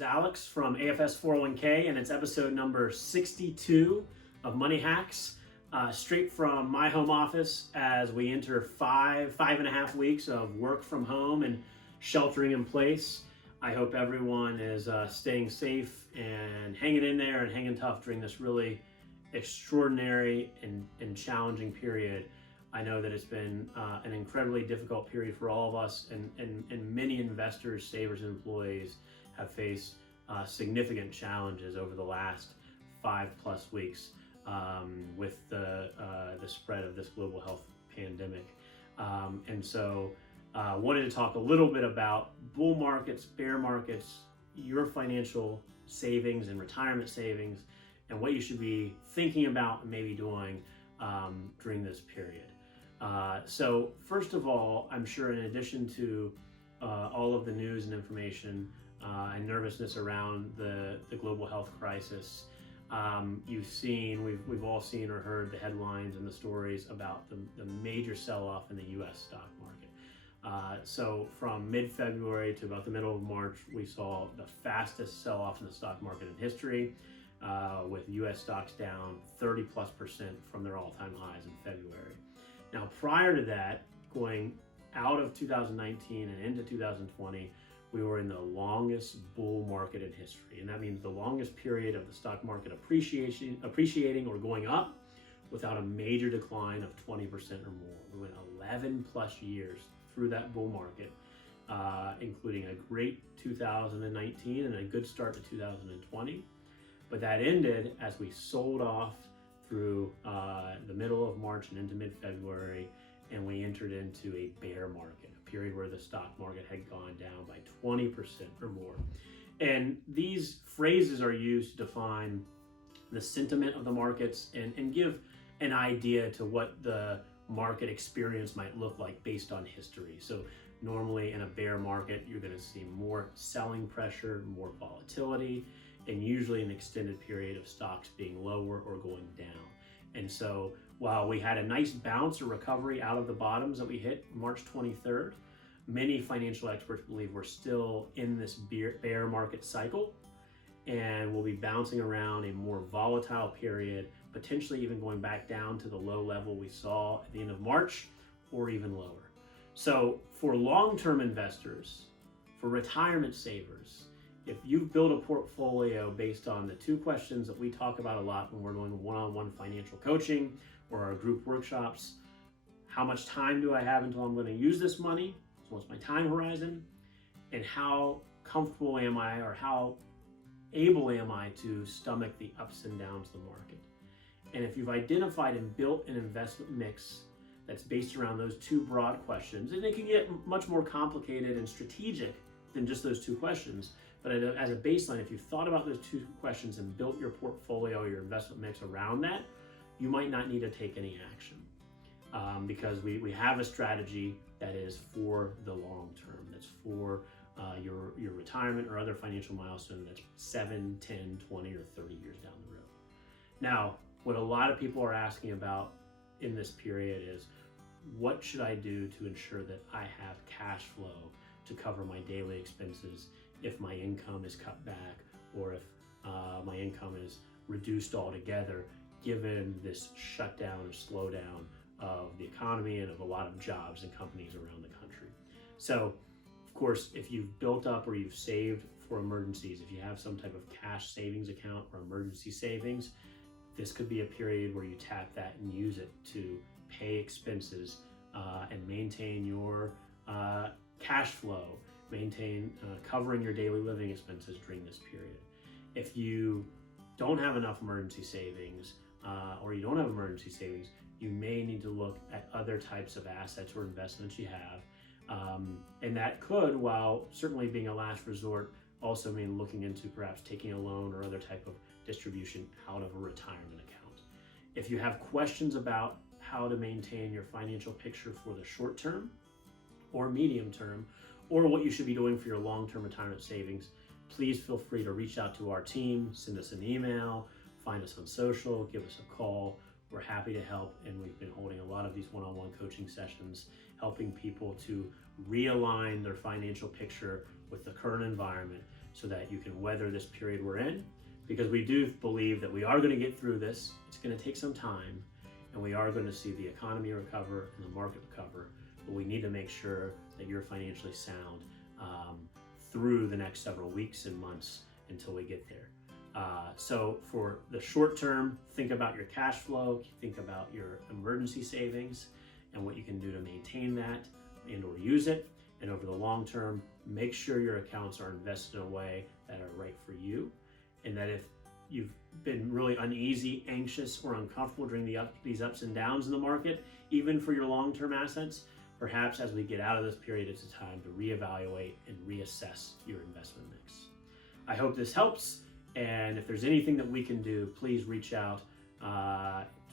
is Alex from AFS 401k, and it's episode number 62 of Money Hacks, straight from my home office as we enter five and a half weeks of work from home and sheltering in place. I hope everyone is staying safe and hanging in there and hanging tough during this really extraordinary and challenging period. I know that it's been an incredibly difficult period for all of us, and many investors, savers, and employees have faced significant challenges over the last 5+ weeks with the spread of this global health pandemic. And so wanted to talk a little bit about bull markets, bear markets, your financial savings and retirement savings, and what you should be thinking about and maybe doing during this period. So first of all, I'm sure in addition to all of the news and information and nervousness around the global health crisis, we've all seen or heard the headlines and the stories about the major sell-off in the U.S. stock market. So from mid-February to about the middle of March, we saw the fastest sell-off in the stock market in history, with U.S. stocks down 30+% from their all-time highs in February. Now, prior to that, going out of 2019 and into 2020, we were in the longest bull market in history. And that means the longest period of the stock market appreciating or going up without a major decline of 20% or more. We went 11+ years through that bull market, including a great 2019 and a good start to 2020. But that ended as we sold off through the middle of March and into mid-February, and we entered into a bear market, a period where the stock market had gone down by 20% or more. And these phrases are used to define the sentiment of the markets and give an idea to what the market experience might look like based on history. So normally in a bear market, you're going to see more selling pressure, more volatility, and usually an extended period of stocks being lower or going down. And so while we had a nice bounce or recovery out of the bottoms that we hit March 23rd, many financial experts believe we're still in this bear market cycle, and we'll be bouncing around a more volatile period, potentially even going back down to the low level we saw at the end of March or even lower. So for long-term investors, for retirement savers, if you've built a portfolio based on the two questions that we talk about a lot when we're doing one-on-one financial coaching or our group workshops, how much time do I have until I'm going to use this money? So what's my time horizon? And how comfortable am I, or how able am I to stomach the ups and downs of the market? And if you've identified and built an investment mix that's based around those two broad questions, and it can get much more complicated and strategic than just those two questions, but as a baseline, if you've thought about those two questions and built your portfolio, your investment mix around that, you might not need to take any action, because we have a strategy that is for the long term, that's for your retirement or other financial milestone that's 7, 10, 20, or 30 years down the road. Now, what a lot of people are asking about in this period is, what should I do to ensure that I have cash flow to cover my daily expenses if my income is cut back, or if my income is reduced altogether, given this shutdown or slowdown of the economy and of a lot of jobs and companies around the country. So, of course, if you've built up or you've saved for emergencies, if you have some type of cash savings account or emergency savings, this could be a period where you tap that and use it to pay expenses and maintain your cash flow, maintain covering your daily living expenses during this period. If you don't have enough emergency savings, or you don't have emergency savings, you may need to look at other types of assets or investments you have. And that could, while certainly being a last resort, also mean looking into perhaps taking a loan or other type of distribution out of a retirement account. If you have questions about how to maintain your financial picture for the short term or medium term, or what you should be doing for your long-term retirement savings, please feel free to reach out to our team, send us an email, find us on social, give us a call. We're happy to help, and we've been holding a lot of these one-on-one coaching sessions, helping people to realign their financial picture with the current environment so that you can weather this period we're in, because we do believe that we are going to get through this. It's going to take some time, and we are going to see the economy recover and the market recover, but we need to make sure that you're financially sound through the next several weeks and months until we get there. So for the short term, think about your cash flow, think about your emergency savings and what you can do to maintain that and or use it. And over the long term, make sure your accounts are invested in a way that are right for you, and that if you've been really uneasy, anxious, or uncomfortable during these ups and downs in the market, even for your long-term assets, perhaps as we get out of this period, it's a time to reevaluate and reassess your investment mix. I hope this helps, and if there's anything that we can do, please reach out.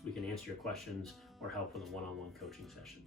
We can answer your questions or help with a one-on-one coaching session.